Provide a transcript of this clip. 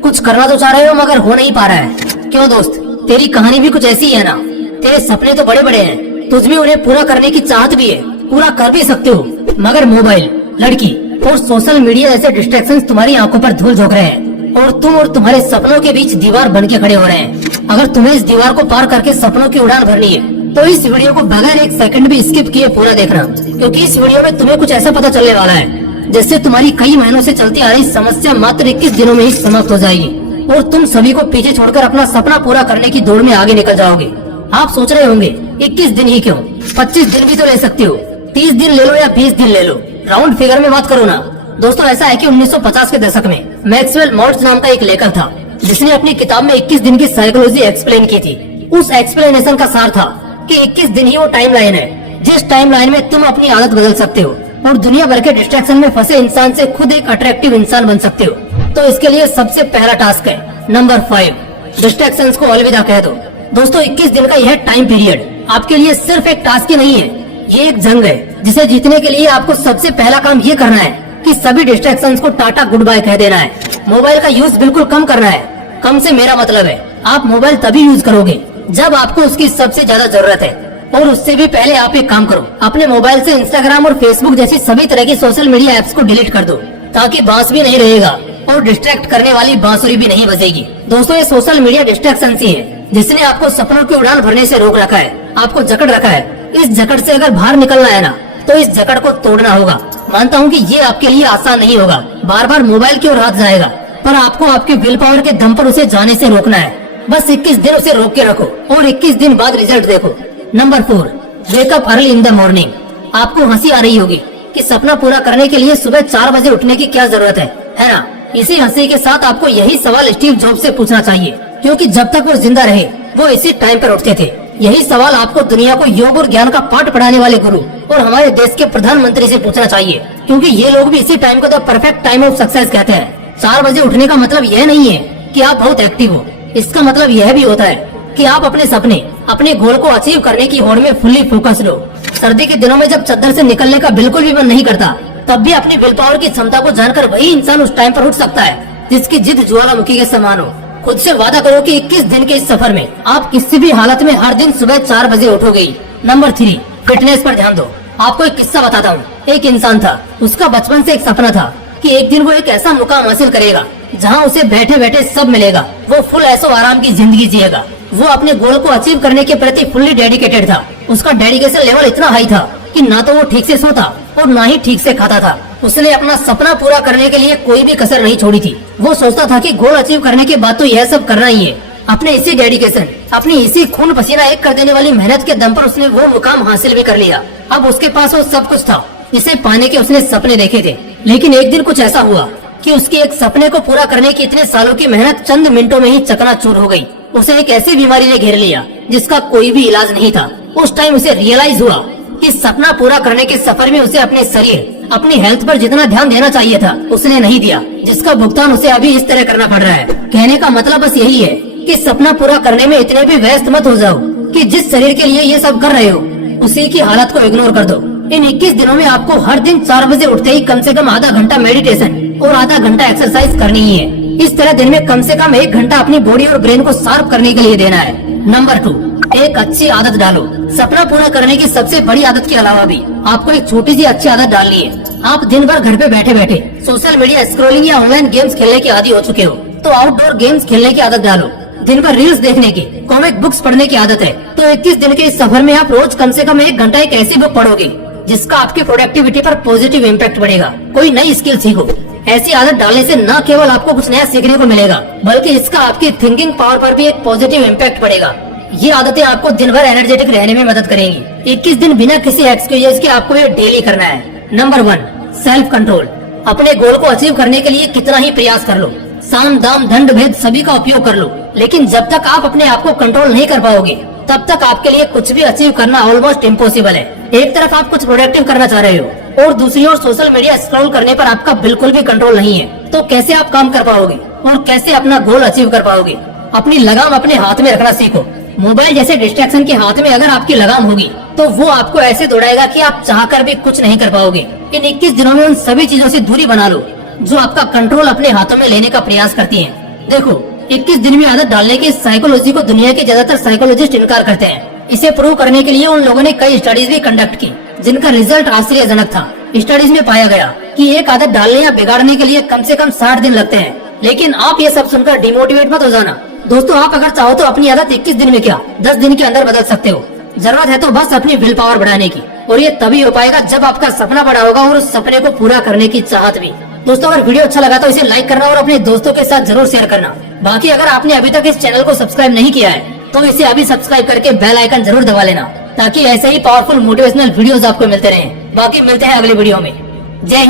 कुछ करना तो चाह रहे हो मगर हो नहीं पा रहा है। क्यों दोस्त, तेरी कहानी भी कुछ ऐसी ही है ना? तेरे सपने तो बड़े बड़े हैं, तुझ में उन्हें पूरा करने की चाहत भी है, पूरा कर भी सकते हो, मगर मोबाइल, लड़की और सोशल मीडिया जैसे डिस्ट्रैक्शंस तुम्हारी आंखों पर धूल झोंक रहे हैं और तुम और तुम्हारे सपनों के बीच दीवार बन के खड़े हो रहे हैं। अगर तुम्हें इस दीवार को पार करके सपनों की उड़ान भरनी है तो इस वीडियो को बगैर एक सेकंड भी स्किप किए पूरा देखना, क्योंकि इस वीडियो में तुम्हें कुछ ऐसा पता चलने वाला है जिससे तुम्हारी कई महीनों से चलती आ रही समस्या मात्र 21 दिनों में ही समाप्त हो जाएगी और तुम सभी को पीछे छोड़कर अपना सपना पूरा करने की दौड़ में आगे निकल जाओगे। आप सोच रहे होंगे 21 दिन ही क्यों, 25 दिन भी तो ले सकते हो, 30 दिन ले लो या 20 दिन ले लो, राउंड फिगर में बात करो ना। दोस्तों, ऐसा है कि 1950 के दशक में मैक्सवेल मॉल्ट्ज नाम का एक लेखक था जिसने अपनी किताब में 21 दिन की साइकोलॉजी एक्सप्लेन की थी। उस एक्सप्लेनेशन का सार था कि 21 दिन ही वो टाइम लाइन है जिस टाइम लाइन में तुम अपनी आदत बदल सकते हो और दुनिया भर के डिस्ट्रैक्शन में फंसे इंसान से खुद एक अट्रैक्टिव इंसान बन सकते हो। तो इसके लिए सबसे पहला टास्क है नंबर 5, डिस्ट्रैक्शंस को अलविदा कह दो। दोस्तों, 21 दिन का यह टाइम पीरियड आपके लिए सिर्फ एक टास्क ही नहीं है, ये एक जंग है जिसे जीतने के लिए आपको सबसे पहला काम ये करना है कि सभी डिस्ट्रैक्शंस को टाटा गुड बाय कह देना है। मोबाइल का यूज बिल्कुल कम करना है। कम से मेरा मतलब है आप मोबाइल तभी यूज करोगे जब आपको उसकी सबसे ज्यादा जरूरत है, और उससे भी पहले आप एक काम करो, अपने मोबाइल से इंस्टाग्राम और फेसबुक जैसी सभी तरह की सोशल मीडिया एप्स को डिलीट कर दो, ताकि बांस भी नहीं रहेगा और डिस्ट्रैक्ट करने वाली बांसुरी भी नहीं बजेगी। दोस्तों, ये सोशल मीडिया डिस्ट्रैक्शन ही है जिसने आपको सपनों की उड़ान भरने से रोक रखा है, आपको जकड़ रखा है। इस जकड़ से अगर बाहर निकलना है ना तो इस जकड़ को तोड़ना होगा। मानता हूँ कि ये आपके लिए आसान नहीं होगा, बार बार मोबाइल की ओर हाथ जाएगा, पर आपको आपके विल पावर के दम पर उसे जाने से रोकना है। बस 21 दिन उसे रोक के रखो और 21 दिन बाद रिजल्ट देखो। Number 4, wake up early in the morning. आपको हंसी आ रही होगी कि सपना पूरा करने के लिए सुबह 4 बजे उठने की क्या जरूरत है ना? इसी हंसी के साथ आपको यही सवाल स्टीव जॉब्स से पूछना चाहिए, क्योंकि जब तक वो जिंदा रहे वो इसी टाइम पर उठते थे। यही सवाल आपको दुनिया को योग और ज्ञान का पाठ पढ़ाने वाले गुरु और हमारे देश के प्रधानमंत्री से पूछना चाहिए, क्योंकि ये लोग भी इसी टाइम को the perfect time of success कहते हैं। 4 बजे उठने का मतलब यह नहीं है कि आप बहुत एक्टिव हो, इसका मतलब यह भी होता है कि आप अपने सपने, अपने गोल को अचीव करने की होड़ में फुल्ली फोकस लो। सर्दी के दिनों में जब चद्दर से निकलने का बिल्कुल भी मन नहीं करता, तब भी अपनी विल पावर की क्षमता को जानकर वही इंसान उस टाइम पर उठ सकता है जिसकी जिद ज्वालामुखी के समान हो। खुद से वादा करो कि 21 दिन के इस सफर में आप किसी भी हालत में हर दिन सुबह 4 बजे उठोगे। नंबर 3, फिटनेस पर ध्यान दो। आपको एक किस्सा बताता हूँ। एक इंसान था, उसका बचपन से एक सपना था कि एक दिन वो एक ऐसा मुकाम हासिल करेगा जहाँ उसे बैठे बैठे सब मिलेगा, वो फुल ऐशो आराम की जिंदगी जिएगा। वो अपने गोल को अचीव करने के प्रति फुल्ली डेडिकेटेड था। उसका डेडिकेशन लेवल इतना हाई था कि ना तो वो ठीक से सोता और ना ही ठीक से खाता था। उसने अपना सपना पूरा करने के लिए कोई भी कसर नहीं छोड़ी थी। वो सोचता था कि गोल अचीव करने के बाद तो यह सब करना ही है। अपने इसी डेडिकेशन, अपनी इसी खून पसीना एक कर देने वाली मेहनत के दम पर उसने वो मुकाम हासिल भी कर लिया। अब उसके पास वो सब कुछ था जिसे पाने के उसने सपने देखे थे। लेकिन एक दिन कुछ ऐसा हुआ कि उसके एक सपने को पूरा करने की इतने सालों की मेहनत चंद मिनटों में ही चकनाचूर हो गई। उसे एक ऐसी बीमारी ने घेर लिया जिसका कोई भी इलाज नहीं था। उस टाइम उसे रियलाइज हुआ कि सपना पूरा करने के सफर में उसे अपने शरीर, अपनी हेल्थ पर जितना ध्यान देना चाहिए था उसने नहीं दिया, जिसका भुगतान उसे अभी इस तरह करना पड़ रहा है। कहने का मतलब बस यही है कि सपना पूरा करने में इतने भी व्यस्त मत हो जाओ कि जिस शरीर के लिए ये सब कर रहे हो उसी की हालत को इग्नोर कर दो। इन 21 दिनों में आपको हर दिन 4 बजे उठते ही कम से कम आधा घंटा मेडिटेशन और आधा घंटा एक्सरसाइज करनी ही है। इस तरह दिन में कम से कम 1 घंटा अपनी बॉडी और ब्रेन को शार्प करने के लिए देना है। नंबर 2, एक अच्छी आदत डालो। सपना पूरा करने की सबसे बड़ी आदत के अलावा भी आपको एक छोटी सी अच्छी आदत डालनी है। आप दिन भर घर पे बैठे बैठे सोशल मीडिया स्क्रॉलिंग या ऑनलाइन गेम्स खेलने के आदी हो चुके हो, तो आउटडोर गेम्स खेलने की आदत डालो। दिन भर रील्स देखने की, कॉमिक बुक्स पढ़ने की आदत है, तो 21 दिन के इस सफर में आप रोज कम से कम 1 घंटा एक ऐसी बुक पढ़ोगे जिसका आपकी प्रोडक्टिविटी पर पॉजिटिव इम्पैक्ट पड़ेगा। कोई नई स्किल सीखो। ऐसी आदत डालने से न केवल आपको कुछ नया सीखने को मिलेगा, बल्कि इसका आपकी थिंकिंग पावर पर भी एक पॉजिटिव इम्पैक्ट पड़ेगा। ये आदतें आपको दिन भर एनर्जेटिक रहने में मदद करेंगी। 21 दिन बिना किसी एक्सक्यूजेस के आपको ये डेली करना है। Number 1, self control. अपने गोल को अचीव करने के लिए कितना ही प्रयास कर लो, साम दाम दंड भेद सभी का उपयोग कर लो, लेकिन जब तक आप अपने आप को कंट्रोल नहीं कर पाओगे तब तक आपके लिए कुछ भी अचीव करना ऑलमोस्ट इम्पॉसिबल है। एक तरफ आप कुछ प्रोडक्टिव करना चाह रहे हो और दूसरी ओर सोशल मीडिया स्क्रॉल करने पर आपका बिल्कुल भी कंट्रोल नहीं है, तो कैसे आप काम कर पाओगे और कैसे अपना गोल अचीव कर पाओगे? अपनी लगाम अपने हाथ में रखना सीखो। मोबाइल जैसे डिस्ट्रैक्शन के हाथ में अगर आपकी लगाम होगी तो वो आपको ऐसे दौड़ाएगा कि आप चाहकर भी कुछ नहीं कर पाओगे। इन 21 दिनों में उन सभी चीजों से दूरी बना लो जो आपका कंट्रोल अपने हाथों में लेने का प्रयास करती हैं। देखो 21 दिन में आदत डालने की साइकोलॉजी को दुनिया के ज्यादातर साइकोलॉजिस्ट इनकार करते हैं। इसे प्रूव करने के लिए उन लोगों ने कई स्टडीज भी कंडक्ट की, जिनका रिजल्ट आश्चर्यजनक था। स्टडीज में पाया गया कि एक आदत डालने या बिगाड़ने के लिए कम से कम 60 दिन लगते हैं। लेकिन आप ये सब सुनकर डिमोटिवेट मत हो जाना दोस्तों। आप अगर चाहो तो अपनी आदत 21 दिन में क्या 10 दिन के अंदर बदल सकते हो। जरूरत है तो बस अपनी विल पावर बढ़ाने की, और ये तभी हो पाएगा जब आपका सपना बड़ा होगा और उस सपने को पूरा करने की चाहत भी। दोस्तों अगर वीडियो अच्छा लगा तो इसे लाइक करना और अपने दोस्तों के साथ जरूर शेयर करना। बाकी अगर आपने अभी तक इस चैनल को सब्सक्राइब नहीं किया है तो इसे अभी सब्सक्राइब करके बेल आइकन जरूर दबा लेना, ताकि ऐसे ही पावरफुल मोटिवेशनल वीडियोस आपको मिलते रहें। बाकी मिलते हैं अगली वीडियो में। जय हिंद।